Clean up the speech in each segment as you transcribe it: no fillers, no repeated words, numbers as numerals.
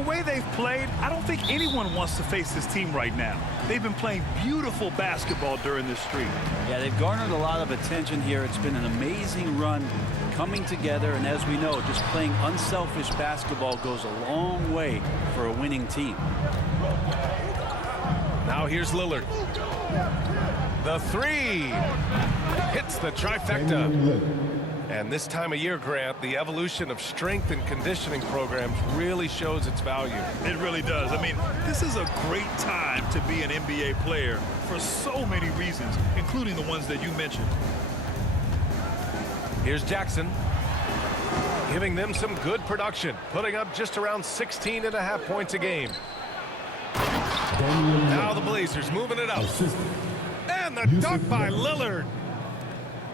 way they've played, I don't think anyone wants to face this team right now. They've been playing beautiful basketball during this streak. Yeah, they've garnered a lot of attention here. It's been an amazing run coming together, and as we know, just playing unselfish basketball goes a long way for a winning team. Now here's Lillard. The three hits the trifecta. And this time of year, Grant, the evolution of strength and conditioning programs really shows its value. It really does. I mean, this is a great time to be an NBA player for so many reasons, including the ones that you mentioned. Here's Jackson, giving them some good production, putting up just around 16.5 points a game. Now the Blazers moving it up. And the dunk by Lillard.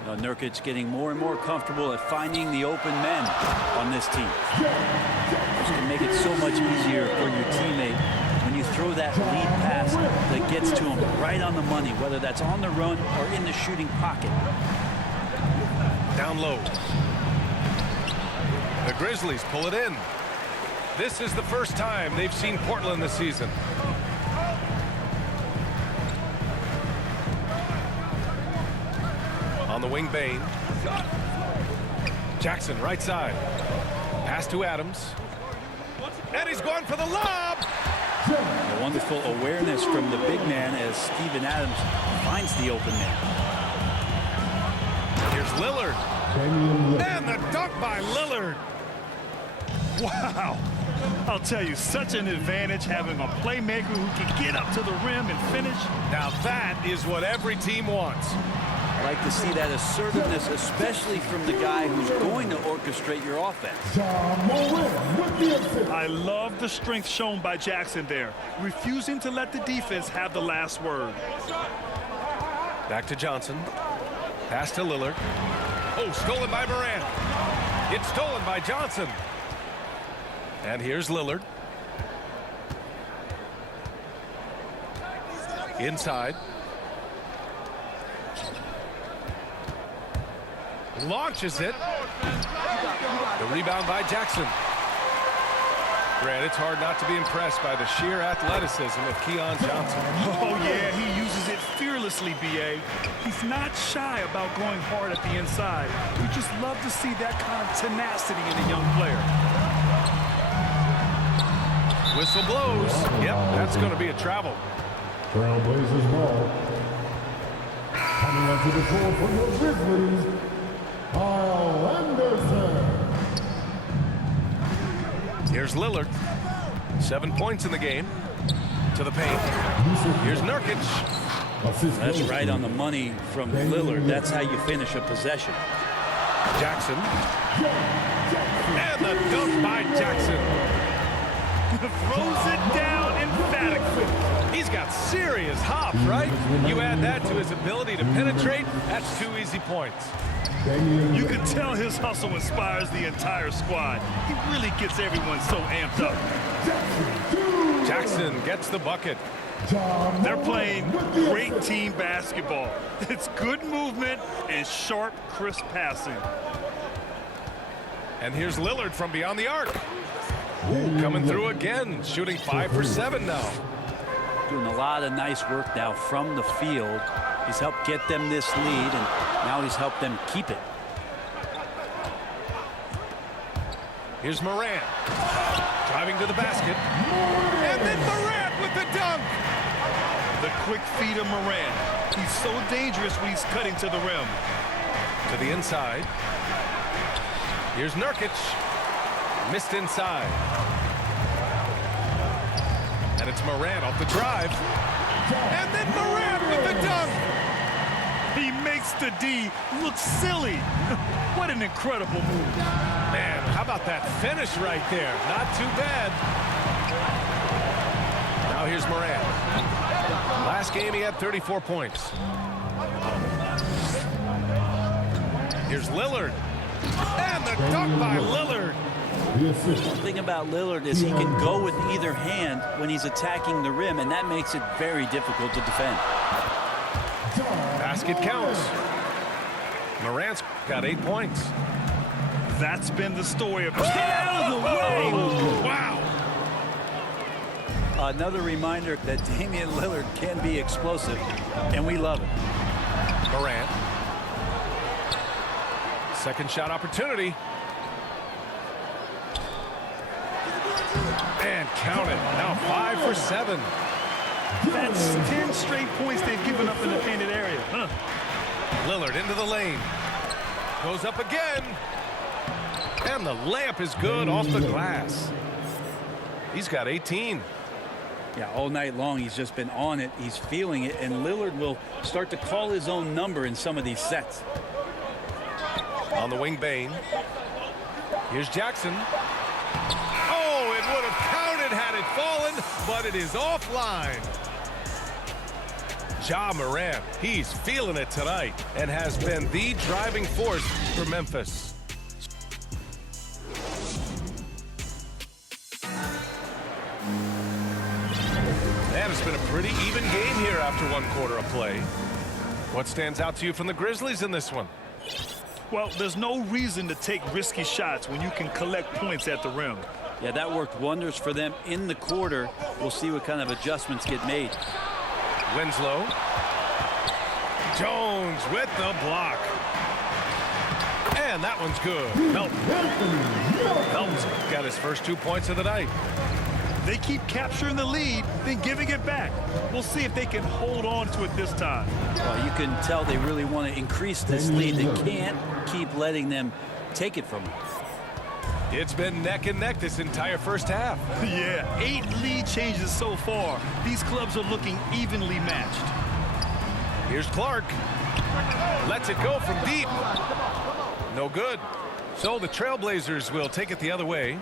Nurkic getting more and more comfortable at finding the open men on this team. It's going to make it so much easier for your teammate when you throw that lead pass that gets to him right on the money, whether that's on the run or in the shooting pocket. Down low. The Grizzlies pull it in. This is the first time they've seen Portland this season. On the wing, Bane. Jackson, right side. Pass to Adams. And he's going for the lob. A wonderful awareness from the big man as Steven Adams finds the open man. Here's Lillard. And the dunk by Lillard. Wow. I'll tell you, such an advantage having a playmaker who can get up to the rim and finish. Now that is what every team wants. I like to see that assertiveness, especially from the guy who's going to orchestrate your offense. I love the strength shown by Jackson there, refusing to let the defense have the last word. Back to Johnson. Pass to Lillard. Oh, stolen by Morant. It's stolen by Johnson. And here's Lillard. Inside. Launches it. The rebound by Jackson. Grant, it's hard not to be impressed by the sheer athleticism of Keon Johnson. Oh, yeah, he uses it fearlessly, B.A. He's not shy about going hard at the inside. We just love to see that kind of tenacity in a young player. Whistle blows. Yep, that's going to be a travel. Trailblazers ball. Coming onto the floor for the Grizzlies, Kyle Anderson. Here's Lillard. 7 points in the game. To the paint. Here's Nurkic. That's right on the money from Lillard. That's how you finish a possession. Jackson. And the dunk by Jackson. Throws it down emphatically. He's got serious hop, right? You add that to his ability to penetrate, that's 2 easy points. You can tell his hustle inspires the entire squad. He really gets everyone so amped up. Jackson gets the bucket. They're playing great team basketball. It's good movement and sharp, crisp passing. And here's Lillard from beyond the arc. Ooh, coming through again, shooting 5 for 7 now. Doing a lot of nice work now from the field. He's helped get them this lead, and now he's helped them keep it. Here's Morant. Driving to the basket. And then Morant with the dunk. The quick feed of Morant. He's so dangerous when he's cutting to the rim. To the inside. Here's Nurkic. Missed inside. And it's Morant off the drive. And then Morant with the dunk. He makes the D look silly. What an incredible move. Man, how about that finish right there? Not too bad. Now here's Morant. Last game he had 34 points. Here's Lillard. And the dunk by Lillard. The thing about Lillard is he can go with either hand when he's attacking the rim, and that makes it very difficult to defend. Basket counts. Morant's got 8 points. That's been the story of get out of the way. Wow. Another reminder that Damian Lillard can be explosive, and we love it. Morant. Second shot opportunity. And count it. Now 5 for 7. That's 10 straight points they've given up in the painted area. Lillard into the lane. Goes up again. And the layup is good off the glass. He's got 18. Yeah, all night long he's just been on it. He's feeling it, and Lillard will start to call his own number in some of these sets. On the wing, Bane. Here's Jackson. Oh, it would have counted had it fallen, but it is offline. Ja Morant, he's feeling it tonight and has been the driving force for Memphis. And it's been a pretty even game here after 1 quarter of play. What stands out to you from the Grizzlies in this one? Well, there's no reason to take risky shots when you can collect points at the rim. Yeah, that worked wonders for them in the quarter. We'll see what kind of adjustments get made. Winslow. Jones with the block. And that one's good. Melton's got his first 2 points of the night. They keep capturing the lead, then giving it back. We'll see if they can hold on to it this time. Well, you can tell they really want to increase this lead. They can't keep letting them take it from them. It's been neck and neck this entire first half. Yeah, 8 lead changes so far. These clubs are looking evenly matched. Here's Clark. Lets it go from deep. No good. So the Trailblazers will take it the other way.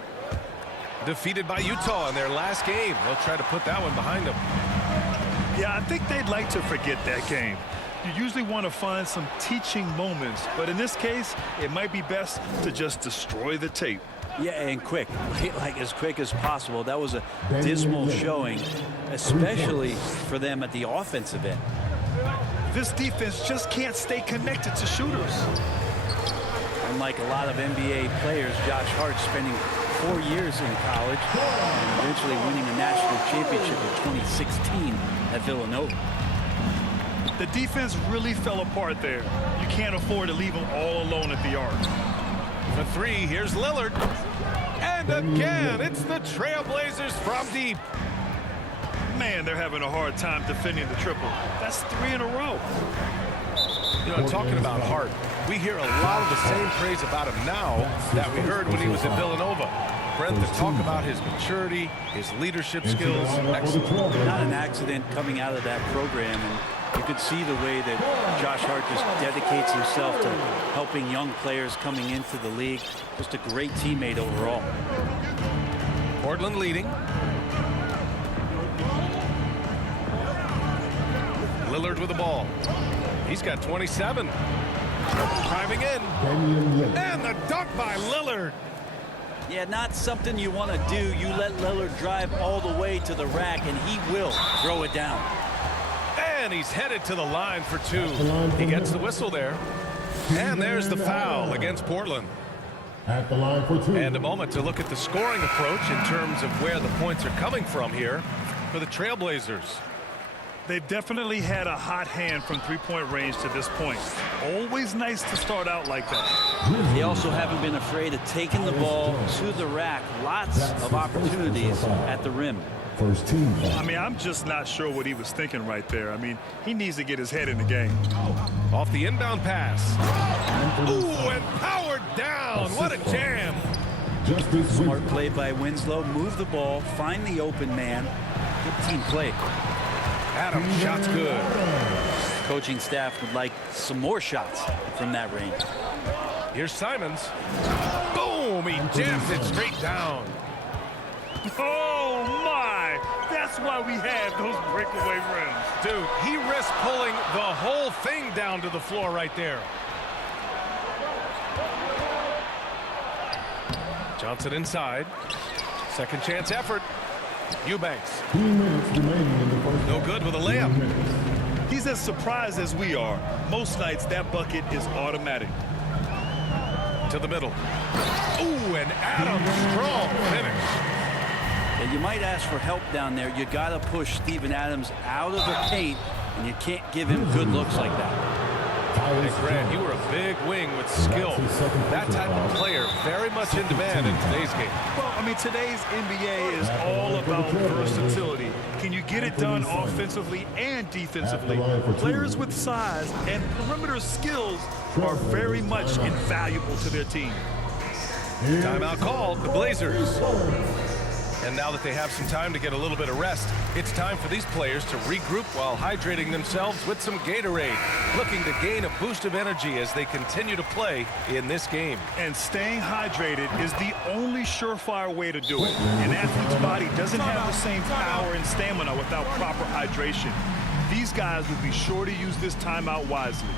Defeated by Utah in their last game. They'll try to put that one behind them. Yeah, I think they'd like to forget that game. You usually want to find some teaching moments, but in this case, it might be best to just destroy the tape. Yeah, and quick, like as quick as possible. That was a dismal showing, especially for them at the offensive end. This defense just can't stay connected to shooters. Unlike a lot of NBA players, Josh Hart spending 4 years in college and eventually winning a national championship in 2016 at Villanova. The defense really fell apart there. You can't afford to leave them all alone at the arc. For 3, here's Lillard. And again, it's the Trailblazers from deep. Man, they're having a hard time defending the triple. That's 3 in a row. You know, talking about Hart, we hear a lot of the same praise about him now that we heard when he was at Villanova. Brent, to talk about his maturity, his leadership skills, excellent. Not an accident coming out of that program, and you could see the way that Josh Hart just dedicates himself to helping young players coming into the league. Just a great teammate overall. Portland leading. Lillard with the ball. He's got 27. Driving in. And the dunk by Lillard. Yeah, not something you want to do. You let Lillard drive all the way to the rack, and he will throw it down. And he's headed to the line for 2. He gets the whistle there. And there's the foul against Portland. At the line for 2. And a moment to look at the scoring approach in terms of where the points are coming from here for the Trailblazers. They've definitely had a hot hand from 3-point range to this point. Always nice to start out like that. They also haven't been afraid of taking the ball to the rack. Lots of opportunities at the rim. First team. I mean, I'm just not sure what he was thinking right there. I mean, he needs to get his head in the game. Off the inbound pass. Ooh, and powered down. What a jam. Smart play by Winslow. Move the ball. Find the open man. Good team play. Adam, shot's good. Coaching staff would like some more shots from that range. Here's Simons. Boom! He jams it straight down. Oh, my! That's why we have those breakaway rims. Dude, he risked pulling the whole thing down to the floor right there. Johnson inside. Second chance effort. Eubanks. 2 minutes remaining in the first. No good with a layup. He's as surprised as we are. Most nights, that bucket is automatic. To the middle. Ooh, and Adam, strong finish. And you might might ask for help down there. You got to push Steven Adams out of the paint, and you can't give him good looks like that. Hey, Grant, you were a big wing with skill. That type of player very much in demand in today's game. Well, I mean, today's NBA is all about versatility. Can you get it done offensively and defensively? Players with size and perimeter skills are very much invaluable to their team. Timeout called, the Blazers. And now that they have some time to get a little bit of rest, it's time for these players to regroup while hydrating themselves with some Gatorade, looking to gain a boost of energy as they continue to play in this game. And staying hydrated is the only surefire way to do it. An athlete's body doesn't have the same power and stamina without proper hydration. These guys will be sure to use this timeout wisely.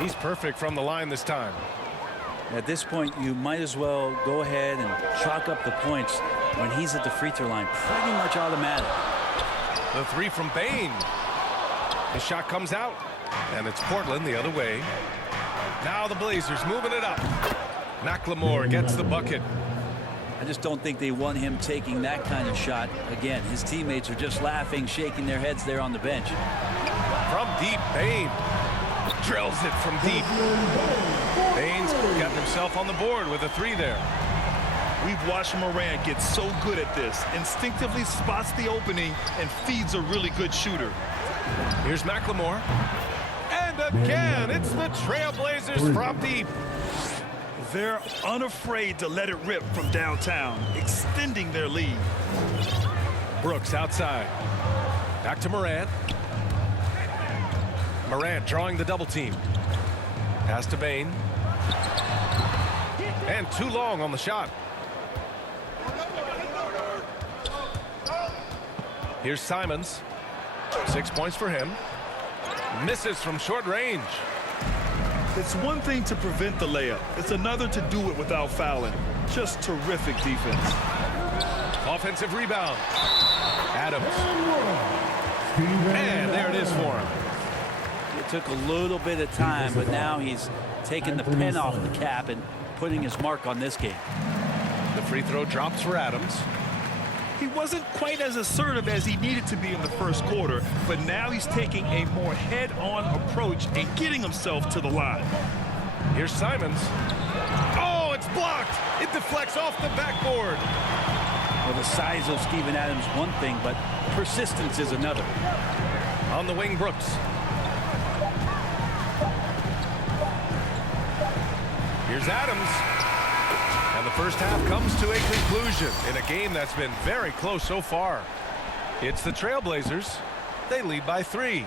He's perfect from the line this time. At this point, you might as well go ahead and chalk up the points when he's at the free throw line. Pretty much automatic. The three from Bain. The shot comes out, and it's Portland the other way. Now the Blazers moving it up. McLemore gets the bucket. I just don't think they want him taking that kind of shot. Again, his teammates are just laughing, shaking their heads there on the bench. From deep, Bain drills it from deep. Bain's gotten himself on the board with a three there. We've watched Morant get so good at this. Instinctively spots the opening and feeds a really good shooter. Here's McLemore. And again, it's the Trailblazers from deep. They're unafraid to let it rip from downtown, extending their lead. Brooks outside. Back to Morant. Morant drawing the double team. Pass to Bain. And too long on the shot. Here's Simons. 6 points for him. Misses from short range. It's one thing to prevent the layup. It's another to do it without fouling. Just terrific defense. Offensive rebound. Adams. And there it is for him. It took a little bit of time, but now he's taking the pen off the cap and putting his mark on this game. The free throw drops for Adams. He wasn't quite as assertive as he needed to be in the first quarter, but now he's taking a more head-on approach and getting himself to the line. Here's Simons. Oh, it's blocked. It deflects off the backboard. Well, the size of Steven Adams one thing, but persistence is another. On the wing, Brooks. Here's Adams. And the first half comes to a conclusion in a game that's been very close so far. It's the Trailblazers. They lead by 3.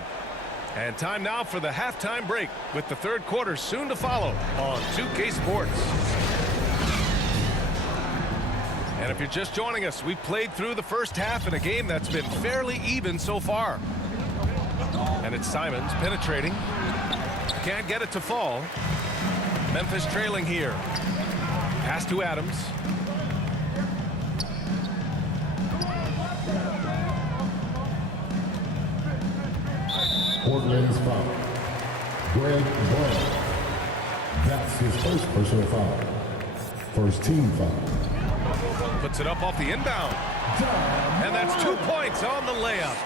And time now for the halftime break, with the third quarter soon to follow on 2K Sports. And if you're just joining us, we've played through the first half in a game that's been fairly even so far. And it's Simons penetrating. Can't get it to fall. Memphis trailing here. Pass to Adams. Portland's foul. Greg Brown. That's his first personal foul. First team foul. Puts it up off the inbound. And that's 2 points on the layup.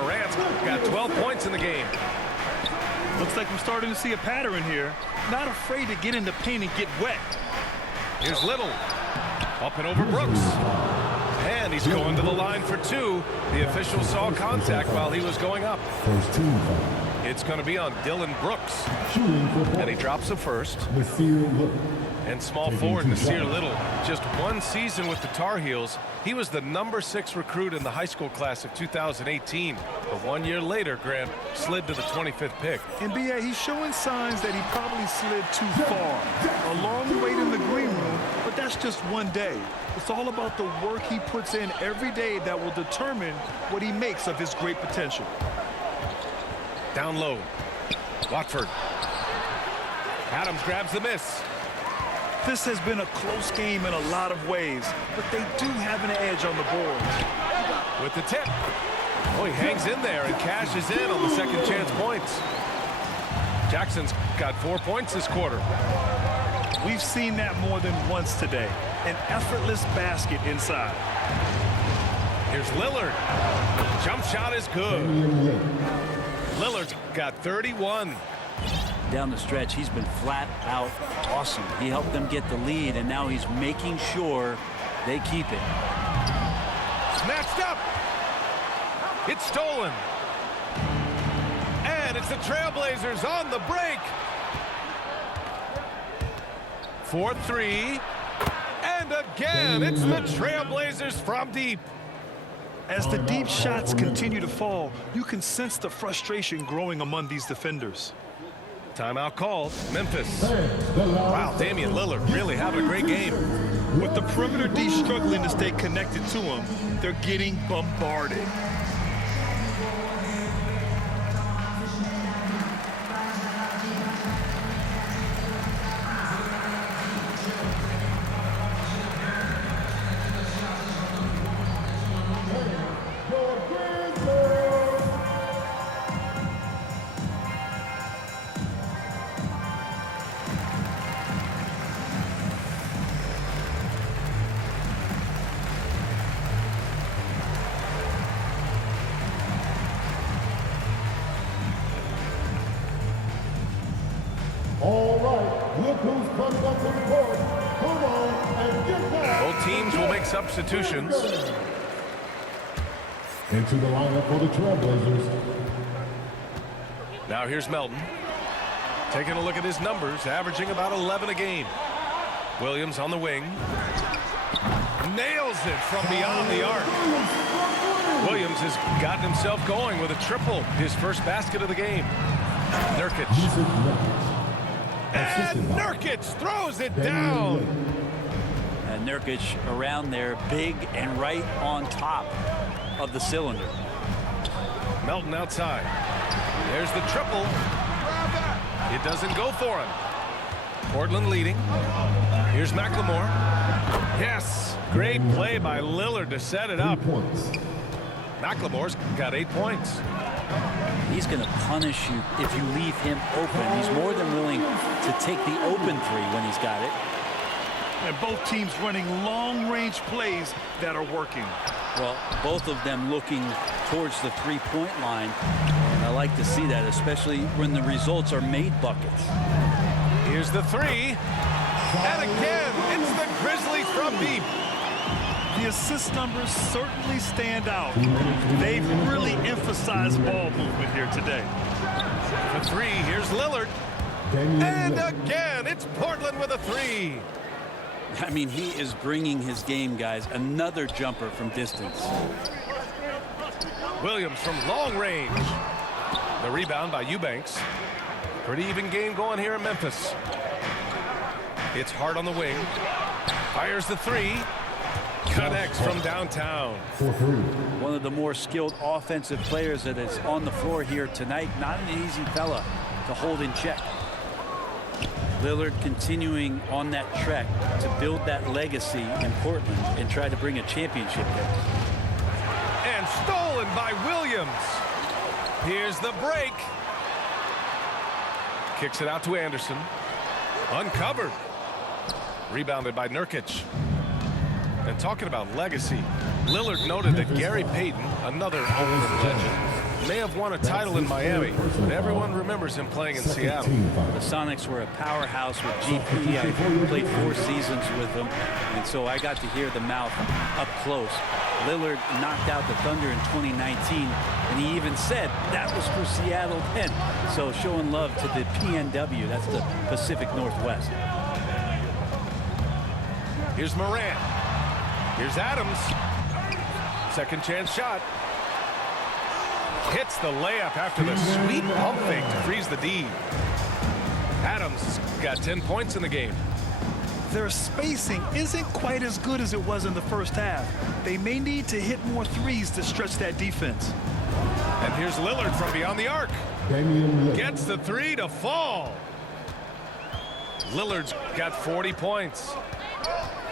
Morant's got 12 points in the game. Looks like we're starting to see a pattern here. Not afraid to get in the paint and get wet. Here's Little. Up and over Brooks. And he's going to the line for 2. The official saw contact while he was going up. First team foul. It's going to be on Dylan Brooks. Shooting for Portland. And he drops the first. Nasir Little. And small forward Nasir Little. Just one season with the Tar Heels. He was the number 6 recruit in the high school class of 2018. But 1 year later, Grant slid to the 25th pick. NBA, he's showing signs that he probably slid too far. A long wait in the green room, but that's that's just one day. It's all about the work he puts in every day that will determine what he makes of his great potential. Down low. Watford. Adams grabs the miss. This has been a close game in a lot of ways, but they do have an edge on the boards. With the tip. Oh, he hangs in there and cashes in on the second chance points. Jackson's got 4 points this quarter. We've seen that more than once today. An effortless basket inside. Here's Lillard. Jump shot is good. Lillard's got 31. Down the stretch, he's been flat out awesome. He helped them get the lead, and now he's making sure they keep it. Snatched up. It's stolen. And it's the Trailblazers on the break. 4-3. And again, it's the Trailblazers from deep. As the deep shots continue to fall, you can sense the frustration growing among these defenders. Timeout called. Memphis. Wow, Damian Lillard really having a great game. With the perimeter D struggling to stay connected to him, they're getting bombarded. All right, look who's coming up to the court. Come on and get that. Both teams will make substitutions. Into the lineup for the Trailblazers. Now here's Melton. Taking a look at his numbers, averaging about 11 a game. Williams on the wing. Nails it from beyond the arc. Williams has gotten himself going with a triple, his first basket of the game. Nurkic. And Nurkic throws it down. And Nurkic around there, big and right on top of the cylinder. Melton outside. There's the triple. It doesn't go for him. Portland leading. Here's McLemore. Yes, great play by Lillard to set it up. McLemore's got 8 points. He's going to punish you if you leave him open. He's more than willing to take the open three when he's got it. And both teams running long-range plays that are working. Well, both of them looking towards the three-point line. And I like to see that, especially when the results are made buckets. Here's the three. And again, it's the Grizzlies from deep. The assist numbers certainly stand out. They've really emphasized ball movement here today. The three, here's Lillard. And again, it's Portland with a three. I mean, he is bringing his game, guys. Another jumper from distance. Williams from long range. The rebound by Eubanks. Pretty even game going here in Memphis. It's Hart on the wing. Fires the three. Connects from downtown. One of the more skilled offensive players that is on the floor here tonight. Not an easy fella to hold in check. Lillard continuing on that trek to build that legacy in Portland and try to bring a championship there. And stolen by Williams. Here's the break. Kicks it out to Anderson. Uncovered. Rebounded by Nurkic. And talking about legacy, Lillard noted that Gary Payton, another Oakland legend, may have won a title in Miami, but everyone remembers him playing in Seattle. The Sonics were a powerhouse with GP. I played 4 seasons with them, and so I got to hear the mouth up close. Lillard knocked out the Thunder in 2019, and he even said that was for Seattle then. So showing love to the PNW, that's the Pacific Northwest. Here's Morant. Here's Adams. Second chance shot. Hits the layup after the sweet pump fake to freeze the D. Adams got 10 points in the game. Their spacing isn't quite as good as it was in the first half. They may need to hit more threes to stretch that defense. And here's Lillard from beyond the arc. Damian Lillard. Gets the three to fall. Lillard's got 40 points.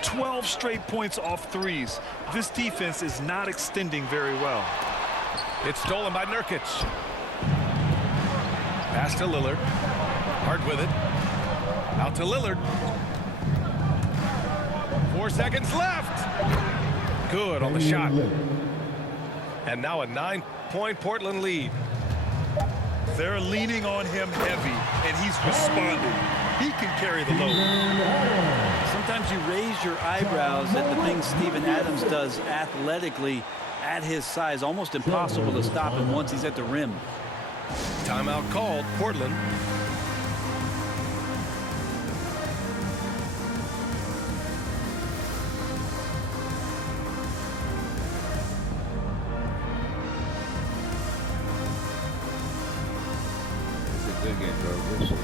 12 straight points off threes. This defense is not extending very well. It's stolen by Nurkic. Pass to Lillard. Hard with it. Out to Lillard. 4 seconds left. Good on the shot. And now a 9-point Portland lead. They're leaning on him heavy, and he's responding. He can carry the load. Sometimes you raise your eyebrows at the things Steven Adams does athletically at his size. Almost impossible to stop him once he's at the rim. Timeout called, Portland. It's a good game, bro. Good shit.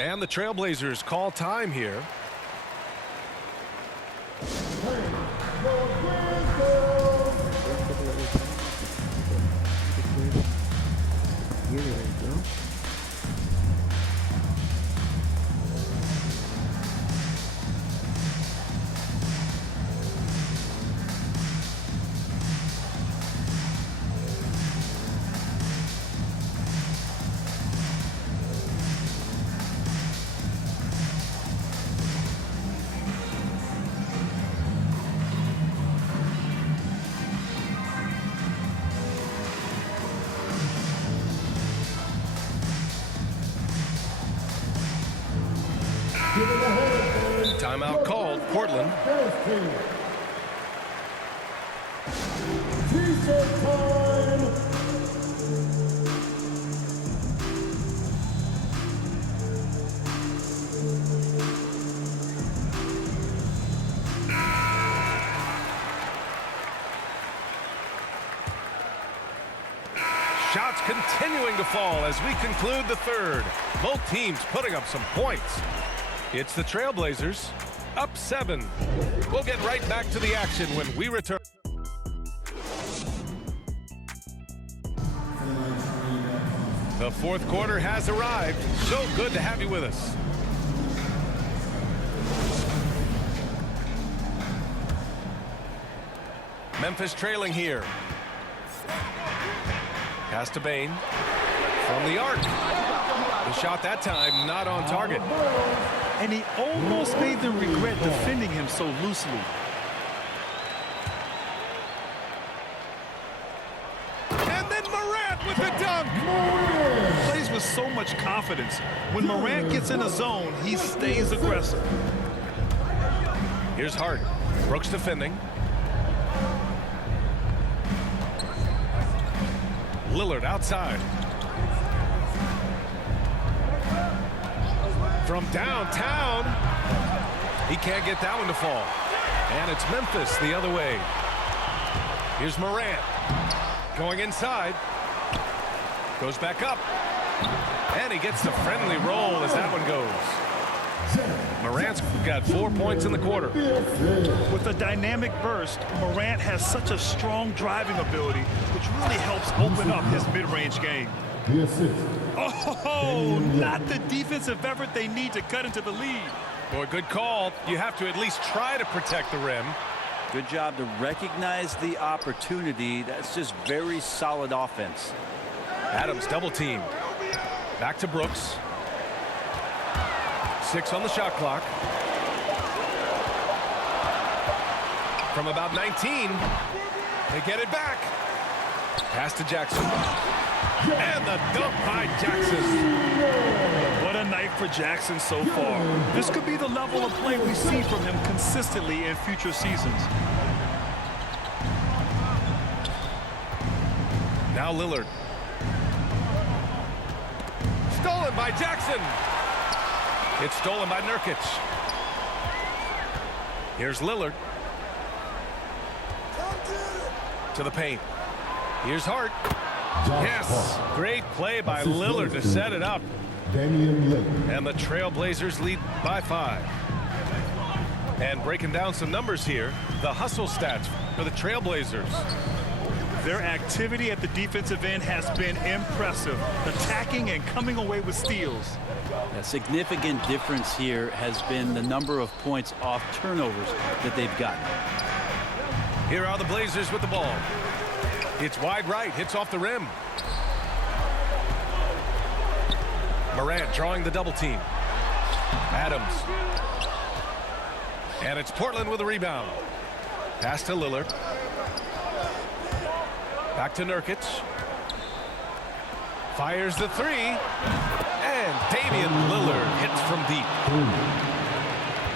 And the Trailblazers call time here. Timeout called, Portland. Shots continuing to fall as we conclude the third. Both teams putting up some points. It's the Trailblazers, up 7. We'll get right back to the action when we return. The fourth quarter has arrived. So good to have you with us. Memphis trailing here. Pass to Bane. From the arc. The shot that time not on target. And he almost made them regret defending him so loosely. And then Morant with the dunk. Plays with so much confidence. When Morant gets in a zone, he stays aggressive. Here's Hart. Brooks defending. Lillard outside. From downtown. He can't get that one to fall. And it's Memphis the other way. Here's Morant. Going inside. Goes back up. And he gets the friendly roll as that one goes. Morant's got 4 points in the quarter. With a dynamic burst, Morant has such a strong driving ability, which really helps open up his mid-range game. Oh, not the defensive effort they need to cut into the lead. Boy, good call. You have to at least try to protect the rim. Good job to recognize the opportunity. That's just very solid offense. Adams double teamed. Back to Brooks. 6 on the shot clock. From about 19, they get it back. Pass to Jackson. And the dunk by Jackson. What night for Jackson so far. This could be the level of play we see from him consistently in future seasons. Now Lillard. Stolen by Jackson. It's stolen by Nurkic. Here's Lillard. To the paint. Here's Hart. Yes, great play by Lillard to set it up. Damian Lillard. And the Trailblazers lead by 5. And breaking down some numbers here, the hustle stats for the Trailblazers. Their activity at the defensive end has been impressive, attacking and coming away with steals. A significant difference here has been the number of points off turnovers that they've gotten. Here are the Blazers with the ball. It's wide right, hits off the rim. Morant drawing the double team. Adams. And it's Portland with a rebound. Pass to Lillard. Back to Nurkic. Fires the 3. And Damian Lillard hits from deep.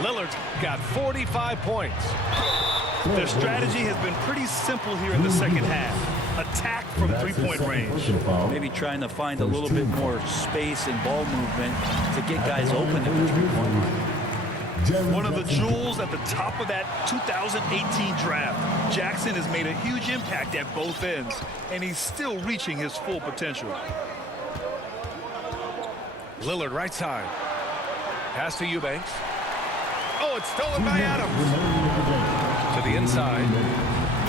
Lillard's got 45 points. Their strategy has been pretty simple here in the second half. Attack from three-point range. Maybe trying to find a little bit more space and ball movement to get guys open at the three-point line. One of the jewels at the top of that 2018 draft. Jackson has made a huge impact at both ends, and he's still reaching his full potential. Lillard right side. Pass to Eubanks. Oh, it's stolen by Adams. To the inside.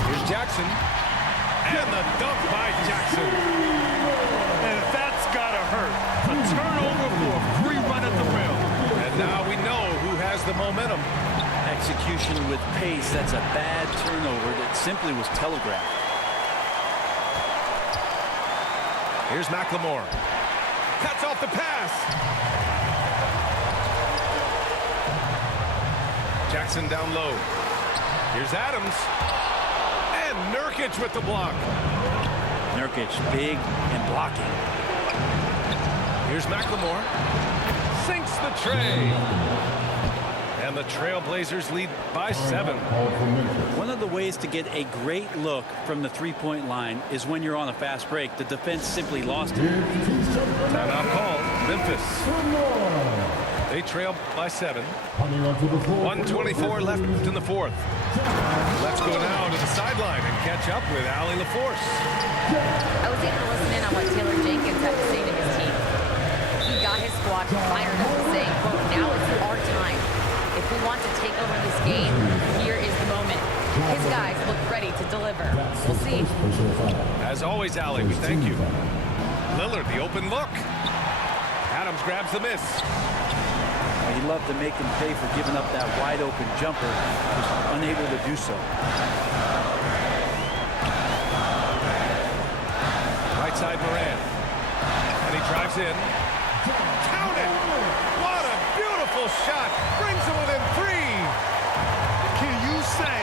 Here's Jackson. And the dunk by Jackson. And that's got to hurt. A turnover for a free run at the rim. And now we know who has the momentum. Execution with pace. That's a bad turnover that simply was telegraphed. Here's McLemore. Cuts off the pass. Jackson down low. Here's Adams. And Nurkic with the block. Nurkic big and blocking. Here's McLemore. Sinks the tray. And the Trailblazers lead by 7. One of the ways to get a great look from the three-point line is when you're on a fast break. The defense simply lost it. Timeout call. Memphis. They trail by 7. 1:24 left in the 4th. Let's go now to the sideline and catch up with Allie LaForce. I was able to listen in on what Taylor Jenkins had to say to his team. He got his squad fired up, saying, quote, now it's our time. If we want to take over this game, here is the moment. His guys look ready to deliver. We'll see. As always, Allie, we thank you. Lillard, the open look. Adams grabs the miss. He'd love to make him pay for giving up that wide open jumper. He was unable to do so. Right side Morant. And he drives in. Count it! What a beautiful shot! Brings it within 3. Can you say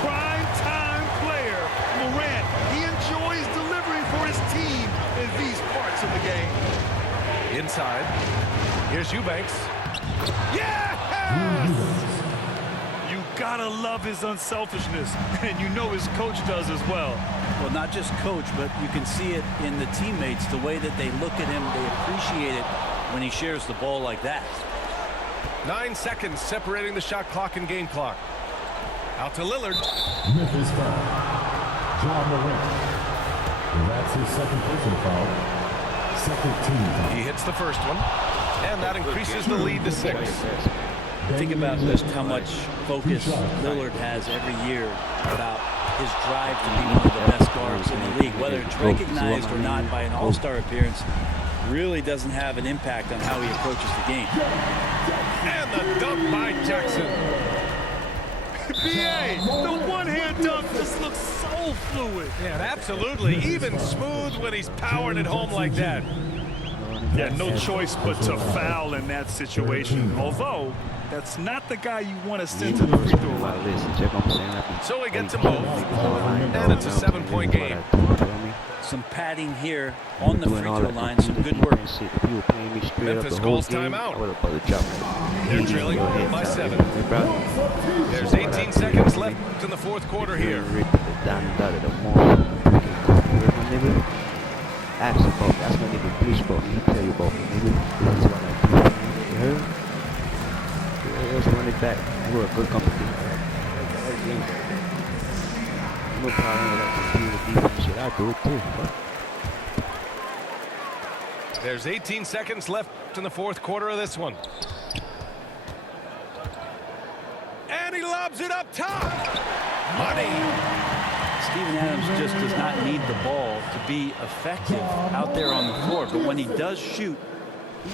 prime time player Morant? He enjoys delivering for his team in these parts of the game. Inside. Here's Eubanks. Yes! You gotta love his unselfishness, and you know his coach does as well. Well, not just coach, but you can see it in the teammates, the way that they look at him. They appreciate it when he shares the ball like that. 9 seconds separating the shot clock and game clock. Out to Lillard. Memphis foul. John Morant. That's his second personal foul. Second team foul. He hits the first one, and that increases the lead to 6. Think about just how much focus Lillard has every year about his drive to be one of the best guards in the league. Whether it's recognized or not by an all-star appearance, really doesn't have an impact on how he approaches the game. And the dunk by Jackson. B.A., the one-hand dunk just looks so fluid. Yeah, absolutely. Even smooth when he's powering it home like that. Yeah, no choice but to foul in that situation. Although, that's not the guy you want to send to the free throw line. So we get to move, and it's a 7-point game. some padding here on the free throw line. Some good work. Memphis calls timeout. They're trailing by 7. There's 18 seconds left in the fourth quarter here. Ask about me. Ask my nigga Bruce about me. He tell you about me, nigga. That's what I do. You heard? It was a running back. We're a good company. No problem with that computer defense shit. I do it too. There's 18 seconds left in the fourth quarter of this one. And he lobs it up top. Money. Steven Adams just does not need the ball to be effective out there on the floor. But when he does shoot,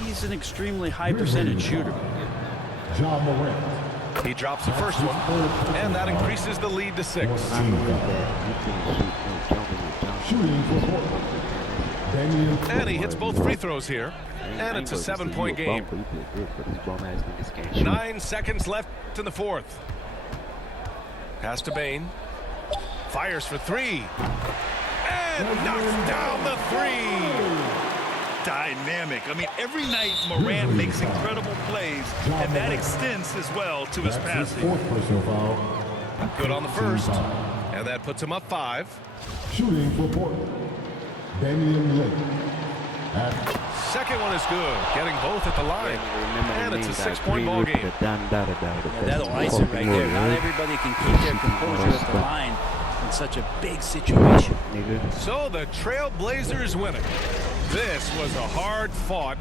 he's an extremely high percentage shooter. John Morant. He drops the first one, and that increases the lead to 6. Shooting for Portland. Damian And he hits both free throws here. And it's a 7-point game. 9 seconds left in the fourth. Pass to Bain. Fires for 3. And knocks down the 3. Dynamic. I mean, every night Morant makes incredible plays, and that extends as well to his That's his passing. fourth personal foul. Good on the first. And that puts him up 5. Shooting for Portland. Damian Lillard. At Second one is good. Getting both at the line. And it's a 6-point ball game. Yeah, that'll ice it right there. Not everybody can keep their composure at the line in such a big situation. So the Trailblazers winning. This was a hard-fought